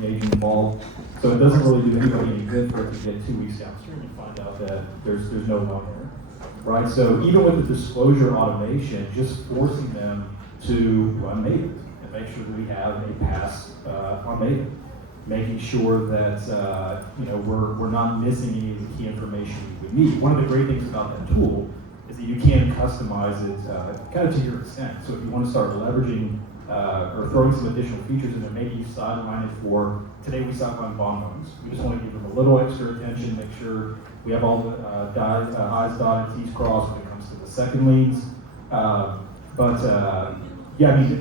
the agent involved. So it doesn't really do anybody any good for it to get 2 weeks downstream and find out that there's no loan there, right? So even with the disclosure automation, just forcing them to run Maven and make sure that we have a pass on Maven, making sure that we're not missing any of the key information we would need. One of the great things about that tool is that you can customize it kind of to your extent. So if you want to start leveraging or throwing some additional features in there, maybe you sideline it for, today we sideline bond loans. We just want to give them a little extra attention, make sure we have all the I's dotted, T's crossed when it comes to the second liens. Yeah, I mean,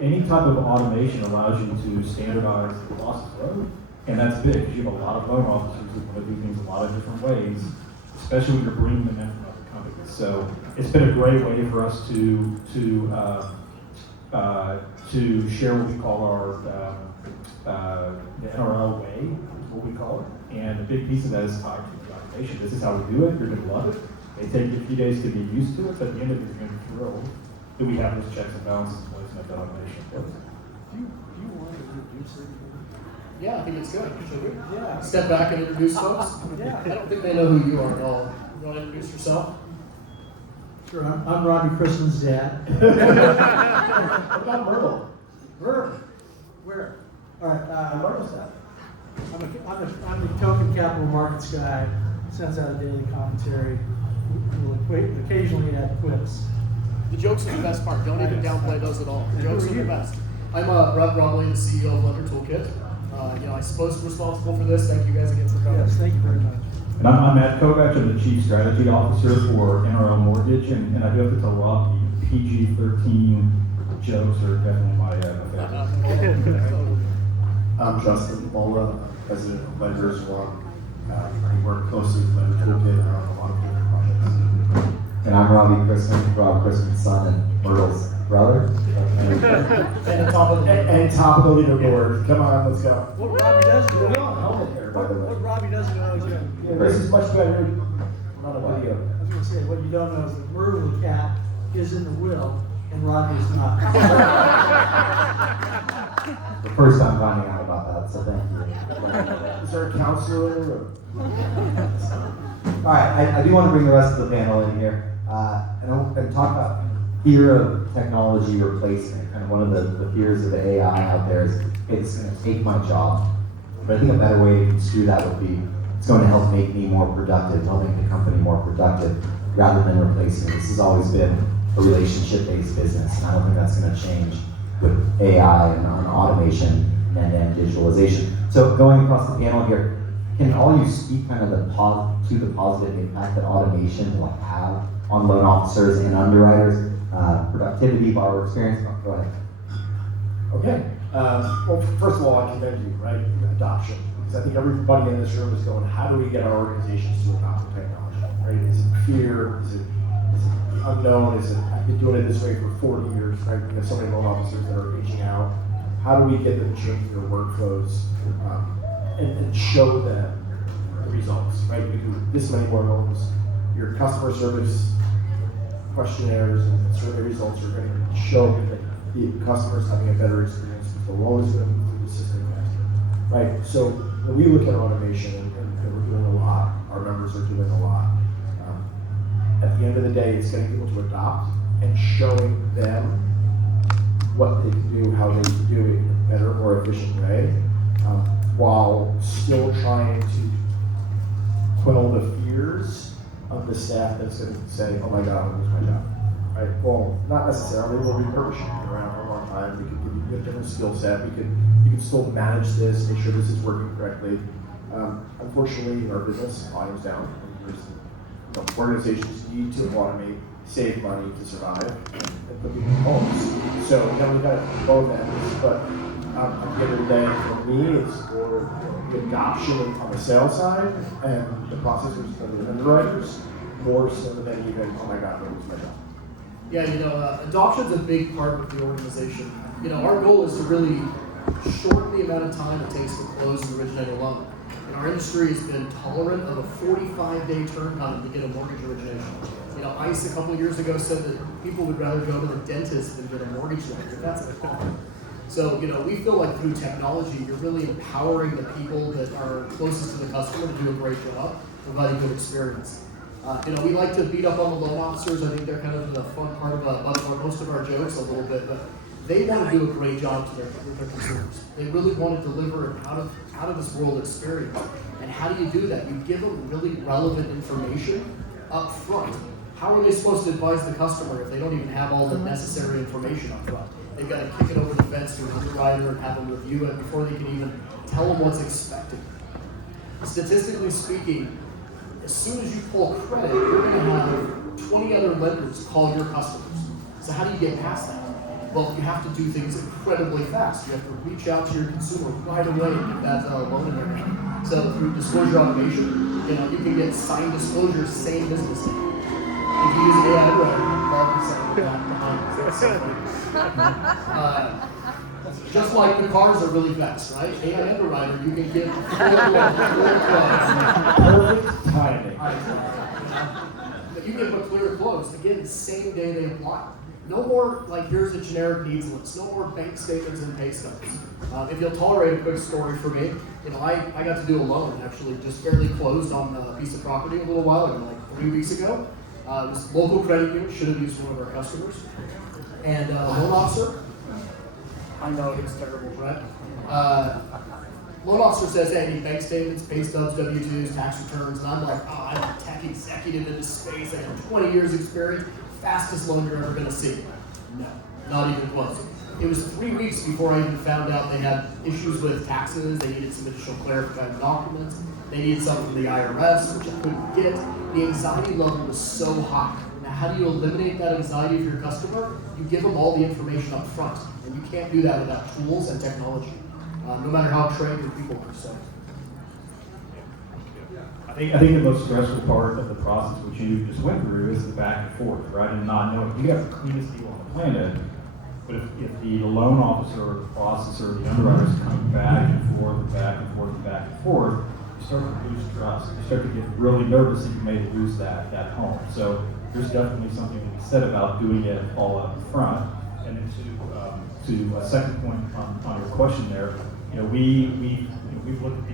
any type of automation allows you to standardize the process flow, and that's big because you have a lot of loan officers who want to do things a lot of different ways, especially when you're bringing them in from other companies. So it's been a great way for us to share what we call our the NRL way, is what we call it, and a big piece of that is tied to the automation. This is how we do it. You're going to love it. It takes you a few days to get used to it, but at the end of it, you're going to be thrilled that we have those checks and balances in place and that automation in place. Do you want to introduce it? Yeah, I think it's good. Should we? Yeah. Step back and introduce folks? Yeah. I don't think they know who you are at all. You want to introduce yourself? Sure, I'm Robbie Chrisman's dad. What about Myrtle? Where? All right, Myrtle's dad. I'm the token capital markets guy, sends out a daily commentary, we'll occasionally add quips. The jokes are the best part. Don't even downplay those at all. The jokes are the best. I'm Rob Brumley, the CEO of Lender Toolkit. I suppose responsible for this. Thank you guys again for coming. Yes, thank you very much. And I'm Matt Kovach. I'm the Chief Strategy Officer for NRL Mortgage, and I do have to tell Rob, the PG-13 jokes are definitely my favorite. I'm Justin Demola, President of Lenders One. I work closely with Lender Toolkit on a lot of different projects. And I'm Robbie Chrisman, Rob Chrisman's son and Myrtle's brother. And top of the leaderboard. Come on, let's go. What Robbie doesn't We're know, on helmet here, by the way. what Robbie doesn't know is that, Yeah, this is much better. Not a video. I was gonna say, what you don't know is that Myrtle the cat is in the will, and Robbie is not. The first time finding out about that, so thank you. Is there a counselor? Or? All right, I do want to bring the rest of the panel in here and talk about fear of technology replacement. Kind of one of the fears of the AI out there is it's going to take my job. But I think a better way to construe that would be it's going to help make me more productive, help make the company more productive rather than replacing. This has always been a relationship-based business, and I don't think that's going to change with AI and automation and digitalization. So going across the panel here, can all you speak kind of to the positive impact that automation will have on loan officers and underwriters, productivity, borrower experience? Go ahead. Okay. Well, first of all, I commend you, right? Adoption. Because I think everybody in this room is going, how do we get our organizations to adopt the technology, right? Is it fear? Is it unknown? Is it, I've been doing it this way for 40 years, right? We have so many loan officers that are reaching out. How do we get them to change their workflows and show them the results, right? You do this many more loans, your customer service questionnaires and survey results are going to show that the customer's having a better experience. The loan is going to move through the system faster, right? So when we look at automation, and we're doing a lot, our members are doing a lot. At the end of the day, it's getting people to adopt and showing them what they can do, how they can do it in a better, more efficient way, while still trying to quell the fears of the staff that's going to say, oh my God, I'm losing my job. Right? Well, not necessarily. We'll repurpose you. Been around for a long time. We could give you a different skill set. You can still manage this, make sure this is working correctly. Unfortunately, in our business, volume's down. Organizations need to automate, save money to survive, and put people in homes. So we've got both ends. But at the end of the day, for me, it's more the adoption on the sales side and the processors and the underwriters, more so than even, oh my God, I'm losing my job. Yeah, adoption's a big part of the organization. Our goal is to really shorten the amount of time it takes to close and originate a loan. And our industry has been tolerant of a 45-day turn time to get a mortgage origination. ICE a couple of years ago said that people would rather go to the dentist than get a mortgage loan. That's a problem. So, we feel like through technology, you're really empowering the people that are closest to the customer to do a great job, providing good experience. We like to beat up on the loan officers. I think they're kind of the fun part of most of our jokes a little bit, but they want to do a great job to with their consumers. They really want to deliver an out of this world experience. And how do you do that? You give them really relevant information up front. How are they supposed to advise the customer if they don't even have all the necessary information up front? They've got to kick it over the fence to an underwriter and have them review it before they can even tell them what's expected. Statistically speaking, as soon as you pull credit, you're going to have 20 other lenders call your customers. So how do you get past that? Well, you have to do things incredibly fast. You have to reach out to your consumer right away and get that loan in their hand. So through disclosure automation, you can get signed disclosures same business day. If you use AI behind just like the cars are really fast, right? AI underwriter, you can get Perfect timing. But you can put clear close. Again, the same day they apply. No more like here's a generic needs list. No more bank statements and pay stubs. If you'll tolerate a quick story for me, I got to do a loan actually just barely closed on a piece of property a little while ago, like 3 weeks ago. This local credit union should have used one of our customers, and loan officer. I know it's terrible, right? Loan officer says, hey, I need bank statements, pay stubs, W-2s, tax returns, and I'm like, oh, I'm a tech executive in this space. I have 20 years experience. Fastest loan you're ever going to see. No, not even close. It was 3 weeks before I even found out they had issues with taxes. They needed some additional clarifying documents. They needed something from the IRS, which I couldn't get. The anxiety level was so high. Now, how do you eliminate that anxiety for your customer? You give them all the information up front, and you can't do that without tools and technology, no matter how trained your people are. So. I think the most stressful part of the process, which you just went through, is the back and forth, right? And not knowing you have the cleanest deal on the planet, but if the loan officer or the processor or the underwriter is coming back and forth and back and forth and back and forth, you start to lose trust. You start to get really nervous that you may lose that home. So there's definitely something to be said about doing it all up front. And then to a second point on your question there, we've looked at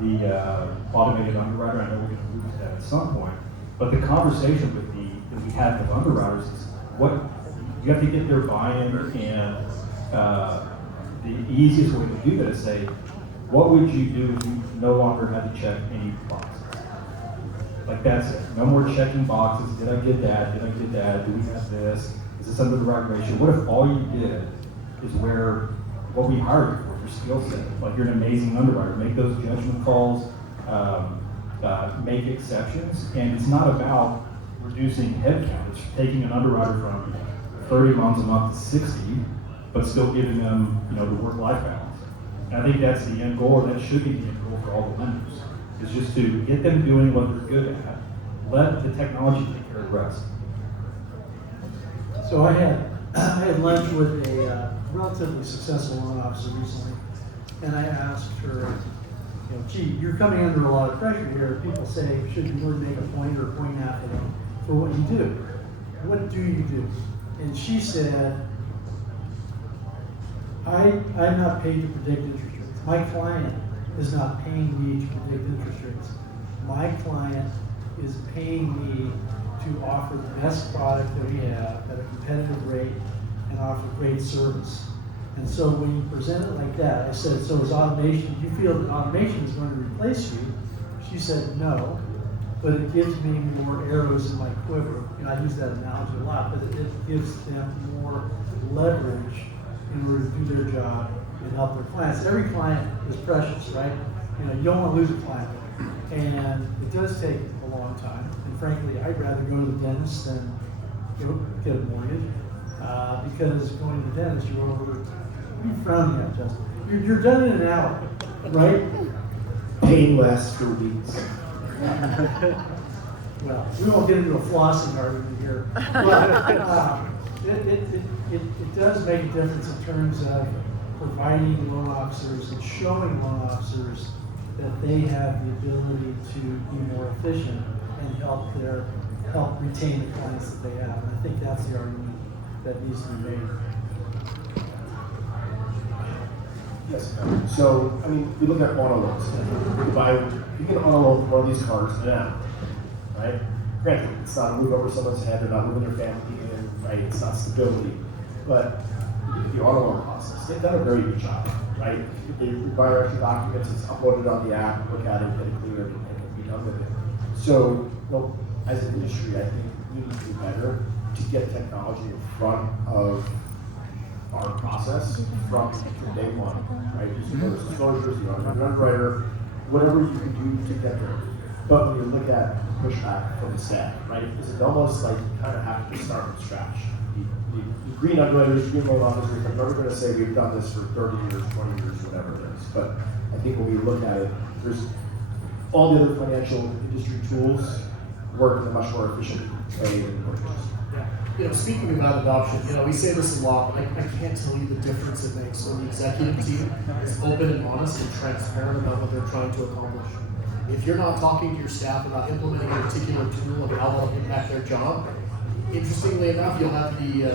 the automated underwriter. I know we're going to move to that at some point, but the conversation that we have with underwriters is what you have to get their buy-in, and the easiest way to do that is say, what would you do if you no longer had to check any boxes? Like that's it. No more checking boxes. Did I get that? Did I get that? Do we have this? Is this under the right ratio? What if all you did is what we hired you for, your skill set? Like you're an amazing underwriter. Make those judgment calls, make exceptions, and it's not about reducing headcount. It's taking an underwriter from 30 months a month to 60, but still giving them, the work-life balance. And I think that's the end goal, or that should be the end goal for all the lenders, is just to get them doing what they're good at. Let the technology take care of the rest. So I had lunch with a relatively successful loan officer recently, and I asked her, gee, you're coming under a lot of pressure here. People say, should you really make a point or point out to them for what you do? What do you do? And she said, I'm not paid to predict interest rates. My client is not paying me to predict interest rates. My client is paying me to offer the best product that we have at a competitive rate and offer great service. And so when you present it like that, I said, so is automation, do you feel that automation is going to replace you? She said, no, but it gives me more arrows in my quiver. I use that analogy a lot, but it gives them more leverage in order to do their job and help their clients. Every client is precious, right? You don't want to lose a client. And it does take a long time. And frankly, I'd rather go to the dentist than get a mortgage. Because going to the dentist, you're over, you frowning at, Justin. You're done in an hour, right? Painless for weeks. Well, we won't get into a flossing argument here. But it does make a difference in terms of providing loan officers and showing loan officers that they have the ability to be more efficient and help retain the clients that they have. And I think that's the argument that needs to be made. Yes. So, I mean, you look at auto loans. You get an auto loan for one of these cars now, right? Granted, it's not a move over someone's head, they're not moving their family in, right? It's not stability. But the auto loan process, they've done a very good job, right? They require extra documents, it's uploaded on the app, look at it, get it cleared, and be done with it. So, well, as an industry, I think we need to do better to get technology in front of our process from day one, right? Using those disclosures, the underwriter, whatever you can do to get there. But when you look at pushback from the staff, right, it's almost like you kind of have to start from scratch. The green underwriters, green loan officers are never going to say we've done this for 30 years, 20 years, whatever it is. But I think when we look at it, there's all the other financial industry tools work in a much more efficient way than mortgages. You know, speaking about adoption, you know, we say this a lot, but I can't tell you the difference it makes when the executive team is open and honest and transparent about what they're trying to accomplish. If you're not talking to your staff about implementing a particular tool and how that'll impact their job, interestingly enough, you'll have the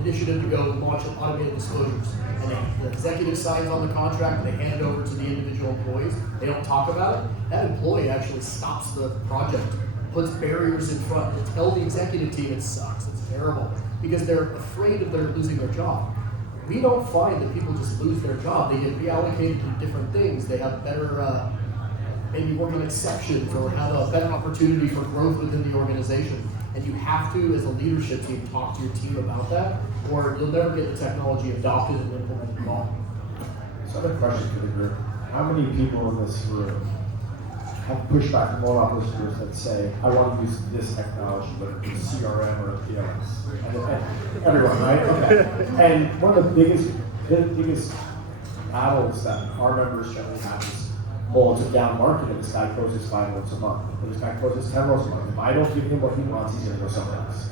initiative to go launch automated disclosures. And the executive signs on the contract, and they hand it over to the individual employees. They don't talk about it. That employee actually stops the project, puts barriers in front, and tell the executive team it sucks, it's terrible, because they're afraid of their losing their job. We don't find that people just lose their job. They get reallocated to different things. They have better, maybe work on exceptions or have a better opportunity for growth within the organization. And you have to, as a leadership team, talk to your team about that, or you'll never get the technology adopted and implemented at all. So I have a question for the group. How many people in this room have pushback from loan officers that say, I want to use this technology, whether it's CRM or POS? And everyone, right? Okay. And one of the biggest battles that our members generally have is, well, it's a down market and this guy closes 5 loans a month, or this guy closes 10 loans a month. If I don't give him what he wants, he's going to go somewhere else.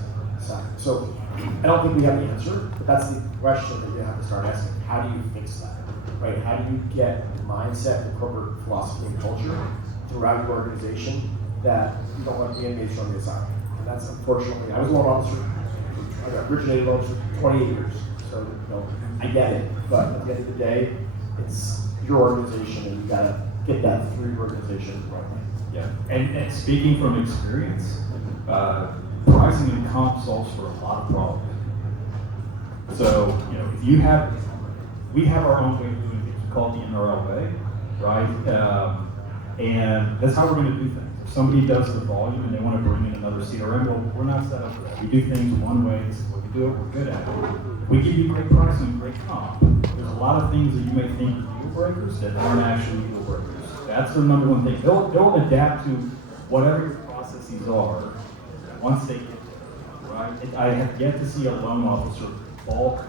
So I don't think we have the answer, but that's the question that you have to start asking. How do you fix that? Right? How do you get the mindset, the corporate philosophy and culture throughout your organization that you don't let the inmates run the assignment? And that's unfortunately, I was a loan officer, I originated loans for 28 years, so I get it. But at the end of the day, it's your organization, and you gotta get that through your organization the right way. Yeah, and speaking from experience, pricing and comp solves for a lot of problems. So, if we have our own way of doing things, we call it the NRL way, right? And that's how we're going to do things. If somebody does the volume and they want to bring in another CRM, well, we're not set up for that. We do things one way, this is what we do it, we're good at it. We give you great pricing and great comp. There's a lot of things that you may think are deal breakers that aren't actually deal breakers. That's their number one thing. They'll adapt to whatever your processes are once they get there, right? I have yet to see a loan officer balk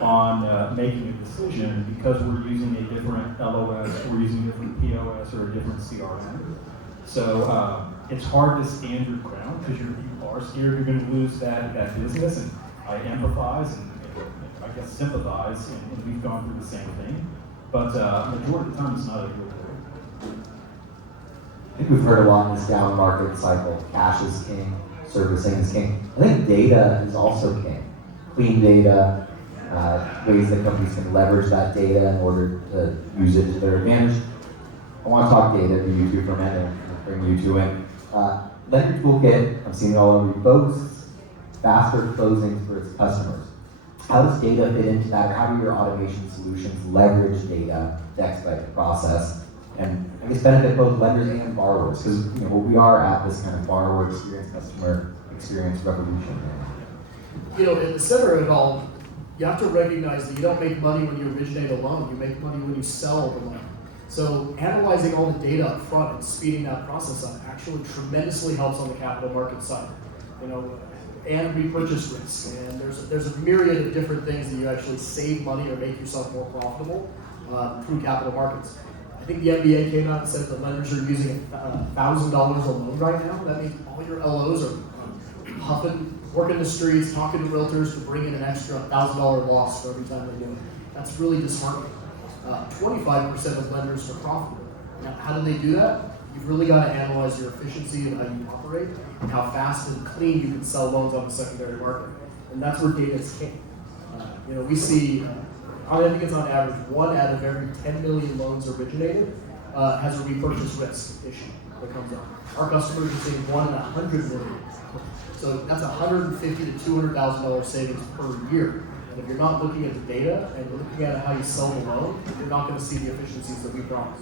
on making a decision because we're using a different LOS, we're using a different POS, or a different CRM. So it's hard to stand your ground because you are scared you're going to lose that business, and I empathize and I guess sympathize, and we've gone through the same thing. But majority of the time, it's not a real deal. I think we've heard a lot in this down market cycle. Cash is king, servicing is king. I think data is also king. Clean data, ways that companies can leverage that data in order to use it to their advantage. I want to talk data to you two for a minute and bring you two in. Lender Toolkit, I'm seeing it all over your posts, faster closings for its customers. How does data fit into that? How do your automation solutions leverage data to expedite the process and I guess benefit both lenders and borrowers? Because we are at this kind of borrower experience, customer experience revolution. In the center of it all, you have to recognize that you don't make money when you originate a loan, you make money when you sell the loan. So analyzing all the data up front and speeding that process up actually tremendously helps on the capital market side. And repurchase risk, and there's a myriad of different things that you actually save money or make yourself more profitable through capital markets. I think the MBA came out and said that lenders are using $1,000 a loan right now. That means all your LOs are huffing, working the streets, talking to realtors to bring in an extra $1,000 loss for every time they do it. That's really disheartening. 25% of lenders are profitable. Now, how do they do that? You've really got to analyze your efficiency and how you operate and how fast and clean you can sell loans on the secondary market. And that's where data is king. We see I think it's on average 1 out of every 10 million loans originated has a repurchase risk issue that comes up. Our customers are seeing 1 in 100 million. So that's $150,000 to $200,000 savings per year. And if you're not looking at the data and looking at how you sell the loan, you're not going to see the efficiencies that we promise.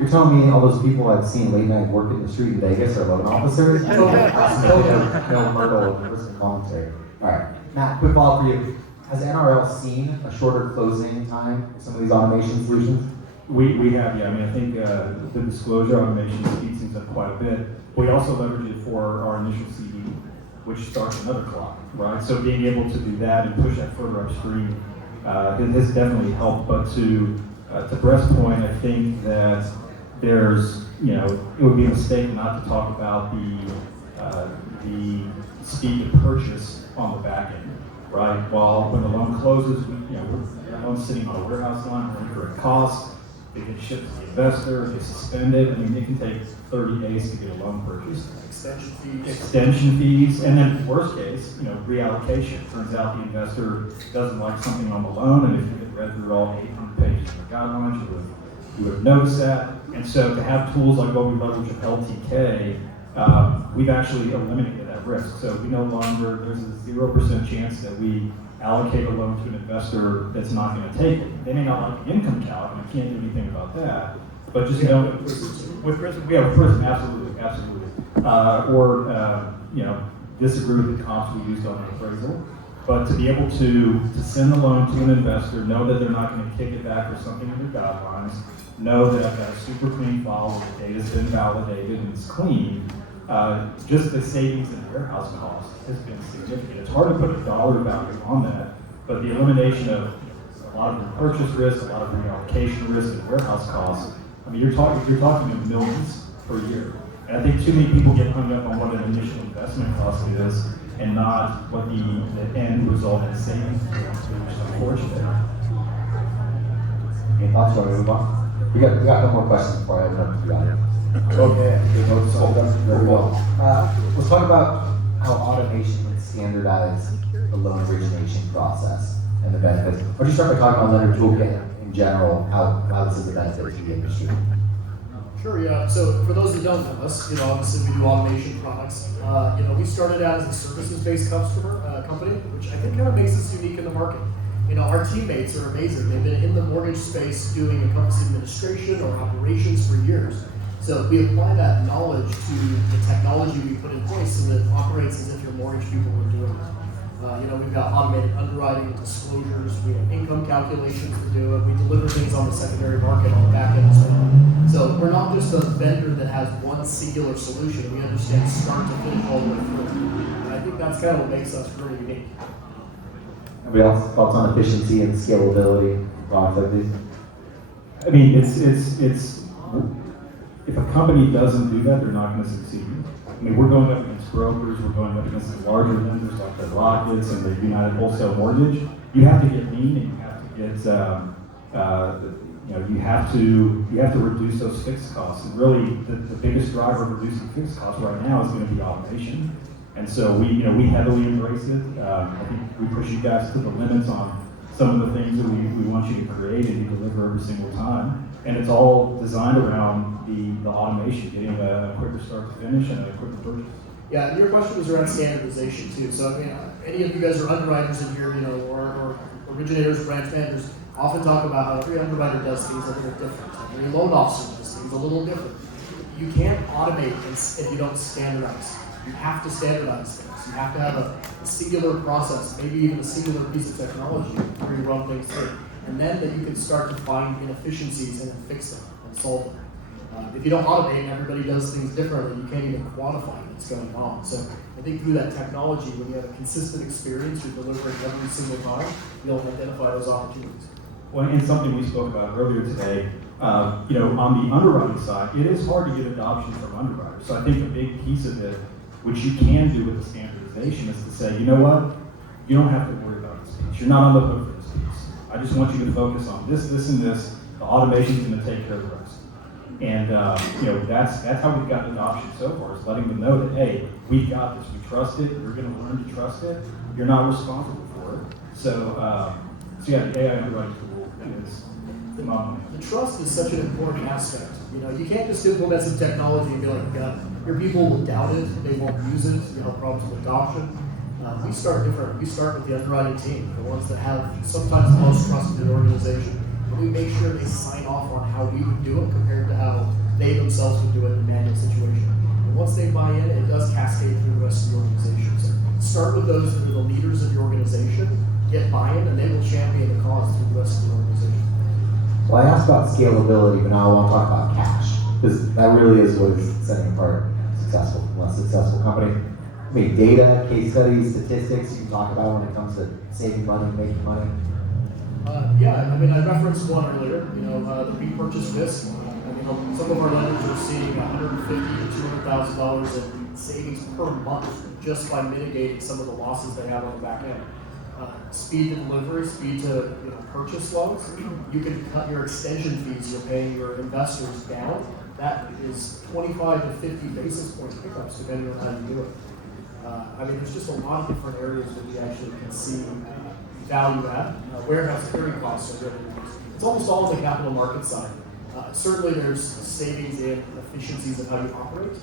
You're telling me all those people I've seen late night work in the street in Vegas are loan officers? No Myrtle and personal commentary. All right, Matt, quick follow-up for you. Has NRL seen a shorter closing time with some of these automation solutions? We have, yeah. I mean, I think the disclosure automation speeds things up quite a bit. We also leverage it for our initial CD, which starts another clock, right? So being able to do that and push that further upstream, it has definitely helped. But to Brett's point, I think that there's, it would be a mistake not to talk about the speed of purchase on the back end, right? While when the loan closes, the loan's sitting on a warehouse line, we're incurring costs. It gets shipped to the investor, it gets suspended. I mean, it can take 30 days to get a loan purchased. Extension fees, and then worst case, reallocation. Turns out the investor doesn't like something on the loan, and if you had read through all 800 pages of the guidelines, you would have noticed that. And so to have tools like what we leverage with LTK, we've actually eliminated that risk. So we no longer, there's a 0% chance that we allocate a loan to an investor that's not going to take it. They may not like the income calc, and I can't do anything about that. But just with Prism, we have Prism, absolutely. Disagree with the comps we used on the appraisal. But to be able to send the loan to an investor, know that they're not going to kick it back for something in their guidelines, know that I've got a super clean file where the data's been validated and it's clean, just the savings in warehouse cost has been significant. It's hard to put a dollar value on that, but the elimination of a lot of purchase risk, a lot of reallocation risk, and warehouse costs, I mean, you're talking in millions per year. And I think too many people get hung up on what an initial investment cost is and not what the end result in savings is, which is unfortunate. Any thoughts before we move on? We got a couple more questions before I open up to the audience. Okay. Very well. Let's talk about how automation can standardize the loan origination process and the benefits. Why don't you start by talking about Lender Toolkit in general, how this is a benefit to the industry? Sure, yeah. So for those that don't know us, obviously we do automation products. We started out as a services-based company, which I think kind of makes us unique in the market. Our teammates are amazing. They've been in the mortgage space doing encompass administration or operations for years. So we apply that knowledge to the technology we put in place so that it operates as if your mortgage people were doing it. We've got automated underwriting, disclosures, we have income calculations to do it. We deliver things on the secondary market on the back end as well. So we're not just a vendor that has one singular solution. We understand start to finish all the way through. And I think that's kind of what makes us really unique. Anybody else thoughts on efficiency and scalability in products like these? I mean, it's if a company doesn't do that, they're not going to succeed. I mean, we're going up against brokers, we're going up against the larger vendors like the Rockets and the United Wholesale Mortgage. You have to get lean, and you have to get, you have to reduce those fixed costs. And really, the biggest driver of reducing fixed costs right now is going to be automation. And so we heavily embrace it. I think we push you guys to the limits on some of the things that we want you to create and you deliver every single time. And it's all designed around the automation, getting a quicker start to finish and a quicker purchase. Yeah, and your question was around standardization too. So, any of you guys are underwriters in here, or originators, branch managers, often talk about how every underwriter does things a little different. Every loan officer does things a little different. You can't automate if you don't standardize. You have to standardize things. You have to have a singular process, maybe even a singular piece of technology where you run things through. And then that you can start to find inefficiencies and then fix them and solve them. If you don't automate and everybody does things differently, you can't even quantify what's going on. So I think through that technology, when you have a consistent experience, you're delivering every single time, you'll identify those opportunities. Well, and something we spoke about earlier today, on the underwriting side, it is hard to get adoption from underwriters. So I think a big piece of it, which you can do with the standardization, is to say, you know what, you don't have to worry about this piece. You're not on the hook for this piece. I just want you to focus on this, this, and this. The automation is going to take care of the rest. And that's how we've gotten adoption so far, is letting them know that, hey, we've got this, we trust it, you're going to learn to trust it, you're not responsible for it. So yeah, the AI underwriting tool is phenomenal. The trust is such an important aspect. You know, you can't just implement some technology and be like, your people will doubt it, they won't use it, you have problems with adoption. We start different. We start with the underwriting team, the ones that have sometimes the most trust in the organization. And we make sure they sign off on how we would do it compared to how they themselves would do it in a manual situation. And once they buy in, it does cascade through the rest of the organization. So start with those that are the leaders of your organization, get buy-in, and they will champion the cause through the rest of the organization. Well, I asked about scalability, but now I want to talk about cash, because that really is what is setting apart successful from less successful company. I mean, data, case studies, statistics you can talk about when it comes to saving money, making money. Yeah, I mean, I referenced one earlier, you know, the repurchase risk. Some of our lenders are seeing $150,000 to $200,000 in savings per month just by mitigating some of the losses they have on the back end. Speed to delivery, speed to purchase loans. You can cut your extension fees you're paying your investors down. That is 25 to 50 basis points pickups depending on how you do it. I mean, there's just a lot of different areas that we actually can see value add. Warehouse carry costs are really reduced. It's almost all on the capital market side. Certainly there's savings in efficiencies of how you operate.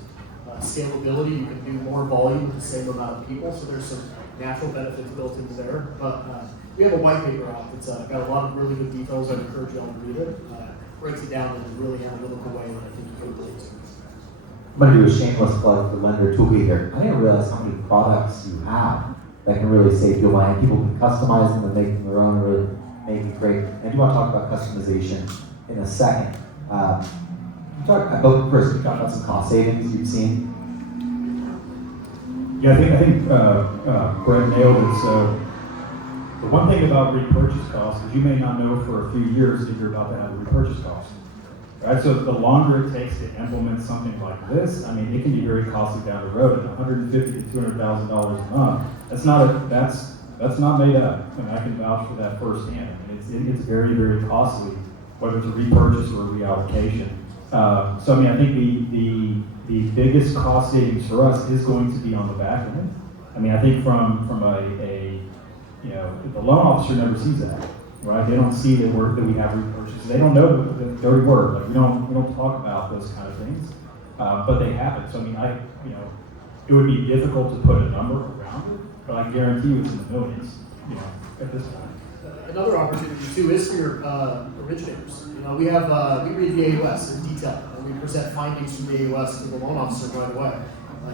Scalability, you can do more volume with the same amount of people, so there's some natural benefits built into there. But we have a white paper out that's got a lot of really good details. I'd encourage you all to read it. Breaks it down in a really analytical way that I think you can relate to. I'm going to do a shameless plug for Lender Toolkit here. I didn't realize how many products you have that can really save you money. People can customize them and make them their own and really make it great. I do want to talk about customization in a second. First, you talk about some cost savings you've seen. Yeah, I think Brett nailed it. So the one thing about repurchase costs is you may not know for a few years that you're about to have a repurchase cost. Right? So the longer it takes to implement something like this, I mean, it can be very costly down the road. And $150,000 to $200,000 a month, that's not made up. I mean, I can vouch for that firsthand. I mean, it's very, very costly, whether it's a repurchase or a reallocation. So I mean, I think the biggest cost savings for us is going to be on the back end. I mean, I think from the loan officer never sees that, right? They don't see the work that we have repurchased. They don't know the dirty word. Like we don't talk about those kind of things, but they happen. So I mean, it would be difficult to put a number around it, but I guarantee you it's in the millions, at this point. Another opportunity too is for your originators. We read the AUS in detail, and we present findings from the AUS to the loan officer right away.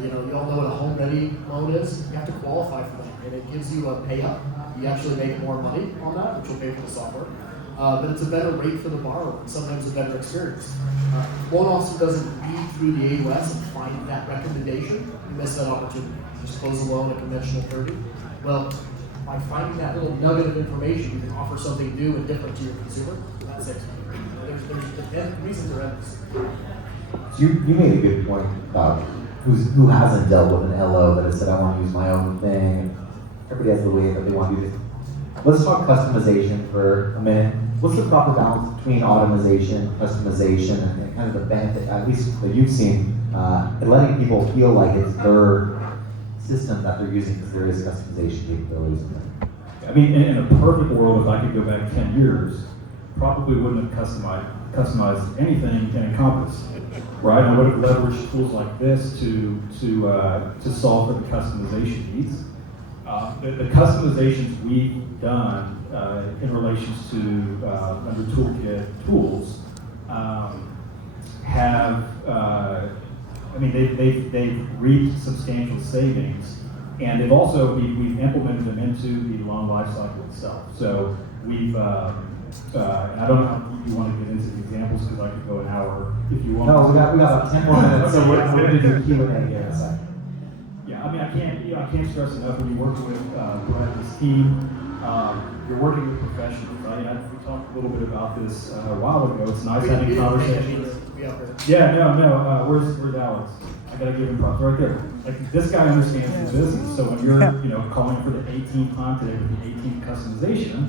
You all know what a home ready loan is. You have to qualify for that, and it gives you a pay up. You actually make more money on that, which will pay for the software. But it's a better rate for the borrower, and sometimes a better experience. Loan officer doesn't read through the AUS and find that recommendation, you miss that opportunity. Just close a loan at conventional 30. Well, by finding that little nugget of information, you can offer something new and different to your consumer. That's it. There's reasons are endless. So you made a good point about who hasn't dealt with an LO that has said, I want to use my own thing. Everybody has the way that they want to do this. Let's talk customization for a minute. What's the proper balance between automation, customization, and kind of the benefit, at least that you've seen, and letting people feel like it's their system that they're using because there is customization capabilities in there? I mean, in a perfect world, if I could go back 10 years, probably wouldn't have customized anything in Encompass, right? I would have leveraged tools like this to solve for the customization needs. The customizations we've done in relation to under Toolkit tools have, they've reaped substantial savings, and they've also we've implemented them into the loan lifecycle itself. So we've I don't know how you want to get into the examples because I could go an hour if you want. No, we got about 10 more minutes, so we're going to do Q&A here in a second. Yeah, I mean, I can't stress enough when you're working with Brett and his team, you're working with professionals. We talked a little bit about this a while ago. It's nice having conversations. Yeah, no. Where's Alex? I gotta give him props right there. Like this guy understands the business. So when you're calling for the 18th time today with the 18th customization,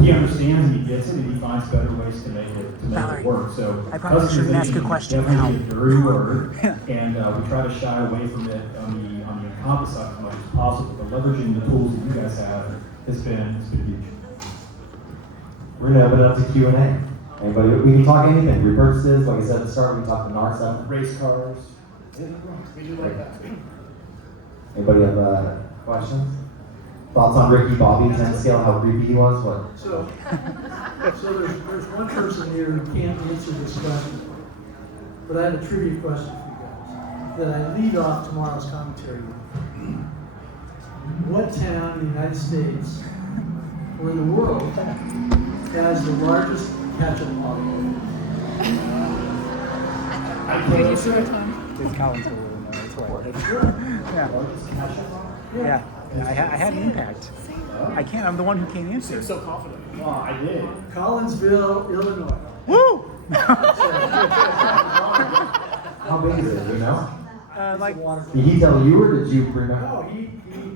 he understands and he gets it and he finds better ways to make it work. So I probably shouldn't ask a question now. Definitely a dirty word, and we try to shy away from it on the Encompass side as much as possible. But leveraging the tools that you guys have has been huge. We're gonna open it up to Q&A. Anybody, we can talk anything, repurchases, like I said at the start, we can talk the NAR stuff. Race cars. We do like that. Anybody have questions? Thoughts on Ricky Bobby 10 scale, how creepy he was? What? So there's one person here who can't answer this question, but I have a trivia question for you guys that I lead off tomorrow's commentary with. What town in the United States or in the world has the largest ketchup bottle? I can't answer it. It's Collins will know. That's why. Yeah. I had an impact. I can't. I'm the one who can't answer. So confident. Oh, I did. Collinsville, Illinois. Woo! How big is it, you know? Like, Did he tell you or did you remember? No, he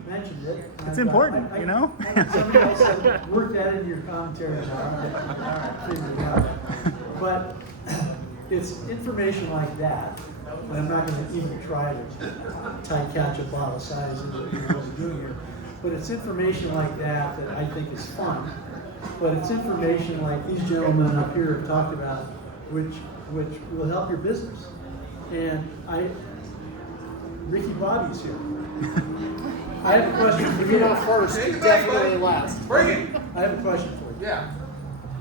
mentioned it. It's important, you know? Somebody else said, work that into your commentary. All right, figure it out. But it's information like that, and I'm not going to even try to tie ketchup bottle size into what we're doing here, but it's information like that that I think is fun. But it's information like these gentlemen up here have talked about, which will help your business. And Ricky Bobby's here. I have a question for If you. you're not first, definitely last. Bring it. I have a question for you. Yeah.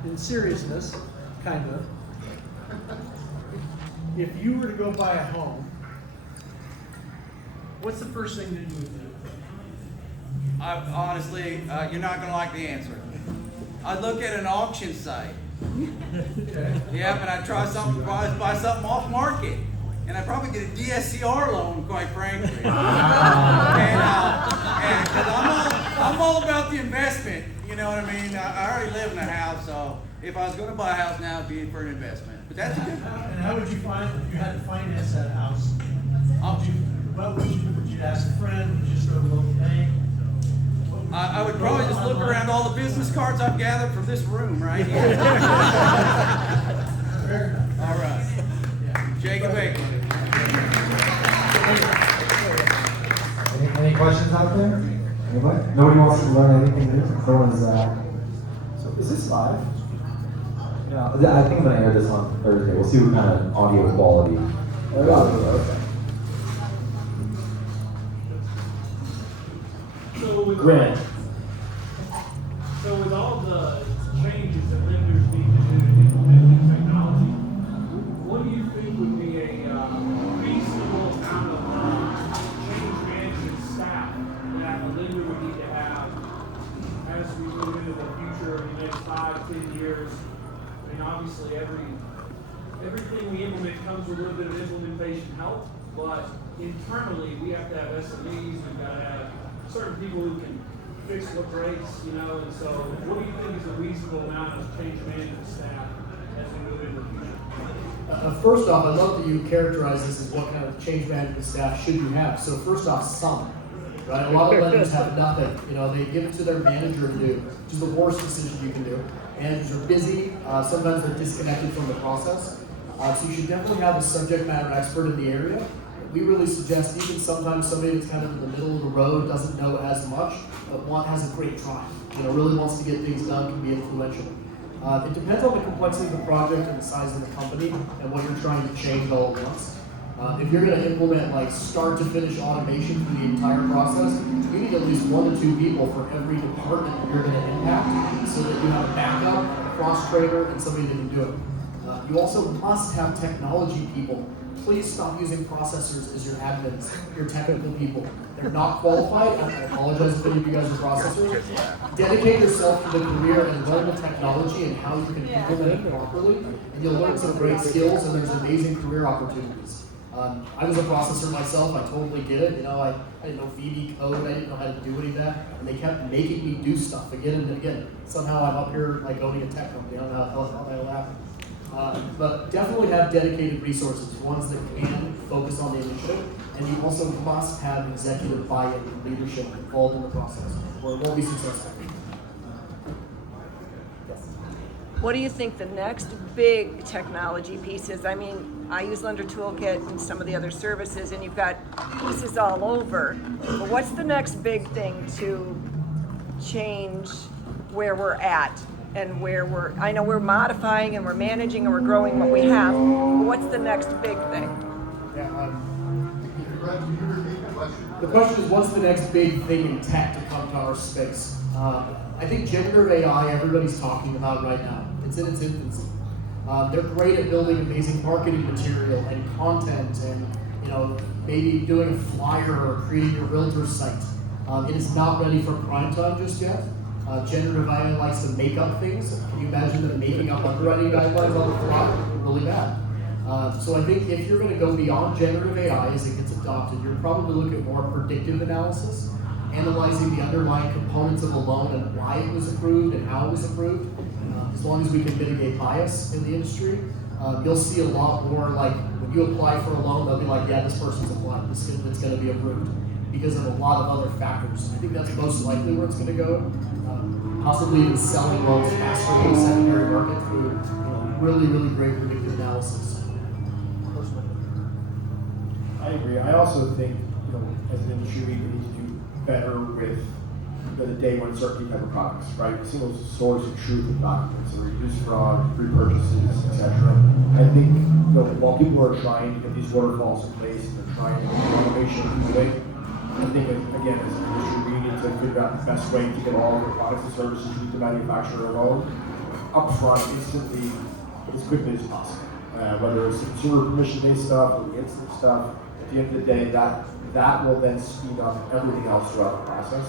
In seriousness, kind of. If you were to go buy a home, what's the first thing that you would do? Honestly, you're not gonna like the answer. I'd look at an auction site. Yeah, but I'd try something, buy something off market. And I'd probably get a DSCR loan, quite frankly. And because I'm all about the investment, you know what I mean? I already live in a house, so if I was going to buy a house now, it'd be for an investment. But that's a good one. And how would you find if you had to finance that house? Would you ask a friend? Would you just go to a local bank? I would probably just look around all the business cards I've gathered from this room right here. All right. Jacob Baker. Any questions out there? Anybody? Nobody wants to learn anything new? No one's, So is this live? yeah, I think I'm gonna air this on Thursday. We'll see what kind of audio quality. Okay. Grant. So with all the changes that lenders need to do to implement new technology, what do you think would be a reasonable amount of change management staff that a lender would need to have as we move into the future of the next 5-10 years? I mean, obviously everything we implement comes with a little bit of implementation help, but internally we have to have SMEs, we've got to have certain people who can fix what breaks, you know, and so what do you think is a reasonable amount of change management staff as we move into the future? First off, I love that you characterize this as what kind of change management staff should you have. So first off, some, right? A lot of lenders have nothing. You know, they give it to their manager to do, which is the worst decision you can do. Managers are busy. Sometimes they're disconnected from the process. So you should definitely have a subject matter expert in the area. We really suggest even sometimes somebody that's kind of in the middle of the road, doesn't know as much, but has a great drive. You know, really wants to get things done, can be influential. It depends on the complexity of the project and the size of the company and what you're trying to change all at once. If you're going to implement like start to finish automation for the entire process, you need at least 1 to 2 people for every department that you're going to impact, so that you have a backup, a cross trainer, and somebody that can do it. You also must have technology people. Please stop using processors as your admins, your technical people. They're not qualified. I apologize if any of you guys are processors. Dedicate yourself to the career and learn the technology and how you can implement it properly, and you'll learn some great skills, and there's amazing career opportunities. I was a processor myself. I totally get it. You know, I didn't know VB code. I didn't know how to do any of that, and they kept making me do stuff again and again. Somehow I'm up here like owning a tech company. I don't know how that'll happen. But definitely have dedicated resources, ones that can focus on the initiative, and you also must have executive buy-in and leadership involved in the process, or it won't be successful. What do you think the next big technology piece is? I mean, I use Lender Toolkit and some of the other services, and you've got pieces all over. But what's the next big thing to change where we're at and where I know we're modifying and we're managing and we're growing what we have, but what's the next big thing? Yeah, the question is, what's the next big thing in tech to come to our space? I think generative AI, everybody's talking about right now. It's in its infancy. They're great at building amazing marketing material and content, and maybe doing a flyer or creating a realtor site. It is not ready for prime time just yet. Generative AI likes to make up things. Can you imagine them making up underwriting guidelines on the fly? Really bad. So I think if you're going to go beyond generative AI as it gets adopted, you're probably looking at more predictive analysis, analyzing the underlying components of a loan and why it was approved and how it was approved. As long as we can mitigate bias in the industry, you'll see a lot more like when you apply for a loan, they'll be like, yeah, this person's applied, it's going to be approved because of a lot of other factors. I think that's most likely where it's going to go. Possibly even selling loans faster in the secondary market through really, really great predictive analysis. I agree. I also think, as an industry, we need to do better with the day one certainty type of products, right? Single source of truth of documents, and reduce fraud, repurchases, etc. I think while people are trying to get these waterfalls in place and they're trying to get automation moving, I think again as an industry we need to figure out the best way to get all the products and services you need to manufacture a loan up front instantly as quickly as possible. Whether it's the consumer permission-based stuff or the instant stuff, at the end of the day, that will then speed up everything else throughout the process,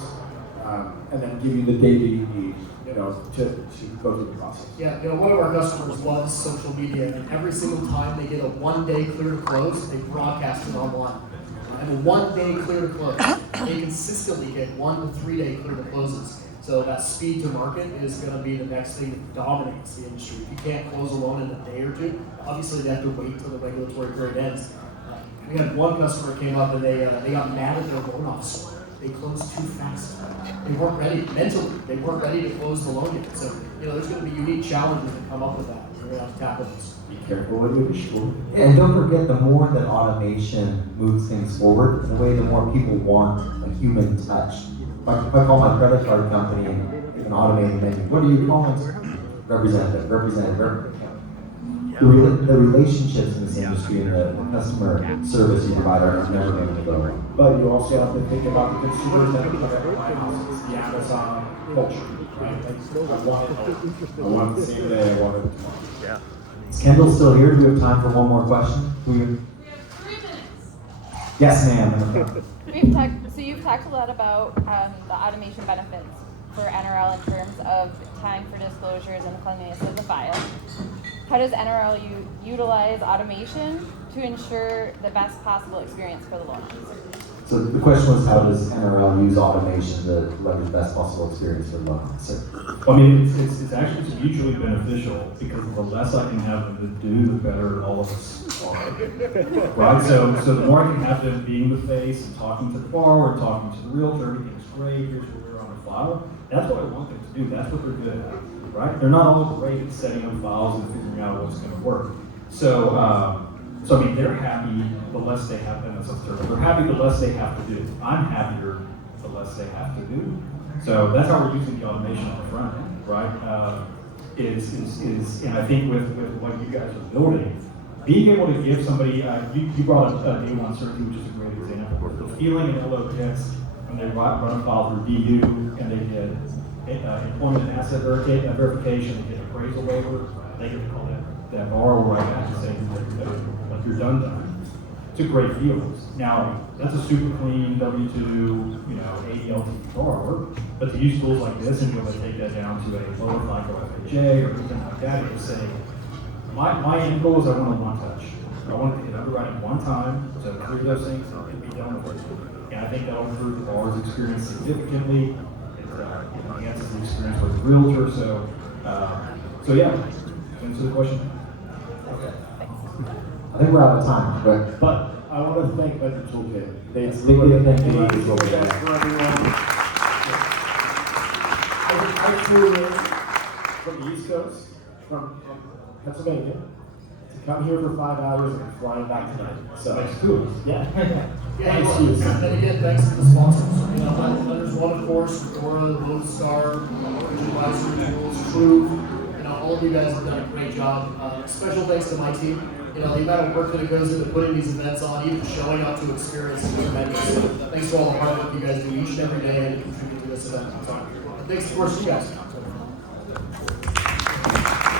and then give you the data you need, to go through the process. Yeah, one of our customers loves social media, and every single time they get a 1 day clear to close, they broadcast it online. And a 1 day clear to close, they consistently get 1 to 3 day clear to closes. So that speed to market is going to be the next thing that dominates the industry. If you can't close a loan in a day or two, obviously they have to wait till the regulatory period ends. We had one customer came up and they got mad at their loan officer. They closed too fast. They weren't ready mentally. They weren't ready to close the loan yet. So there's going to be unique challenges that come up with that. We're going to have to tackle those. Be careful what you wish for. And don't forget, the more that automation moves things forward, in a way, the more people want a human touch. If I call my credit card company and it's an automated menu, what do you call it? Representative. The relationships in this industry and the customer service you provide are never going to go. But you also have to think about the consumers that buy houses, the Amazon culture, right? I want it the same day, I want it tomorrow. Yeah. Is Kendall still here? Do we have time for one more question? We have 3 minutes. Yes, ma'am. You've talked a lot about the automation benefits for NRL in terms of time for disclosures and the cleanliness of the file. How does NRL utilize automation to ensure the best possible experience for the loan officer? So the question was, how does NRL use automation to leverage the best possible experience for the loan officer? I mean, it's actually mutually beneficial because the less I can have them to do, the better all of us are. Right? So the more I can have them being the face and talking to the borrower, talking to the realtor, everything's great, here's what we're on the file. That's what I want them to do. That's what they're good at. Right? They're not all great at setting up files and figuring out what's going to work. So I mean, they're happy the less they have, and as a third, they're happy the less they have to do. I'm happier the less they have to do. So that's how we're using the automation on the front end, right? And I think with what you guys are building, being able to give somebody, you brought up day one certainty, which is a great example. The feeling in LO gets when they run a file through DU and they get employment and asset verification, they get appraisal waiver, they get to call that borrower right back and say, like you're done. It's a great deal. Now, that's a super clean W-2, ADLT borrower, but to use tools like this and be able to take that down to a lower FICO FHA or anything like that, and say, my end goal is I want a one touch. I want to get underwriting one time, so clear those things and be done with it. And I think that'll improve the borrower's experience significantly. It enhances the experience with the realtor. So yeah, answer the question. Okay. I think we're out of time, But I want to thank the Toolkit. They Thank really you. thank you for everyone. I flew in from the East Coast, from Pennsylvania, to come here for 5 hours and flying back tonight. So, Excuse. yeah. Yeah, Excuse. and again, thanks to the sponsors. You know, there's one, of course, Dora, Lodestar, Advisory Tools, True. You know, all of you guys have done a great job. Special thanks to my team. You know, the amount of work that it goes into putting these events on, even showing up to experience is tremendous. So thanks for all the hard work you guys do each and every day and contribute to this event. So, thanks, of course, to you guys.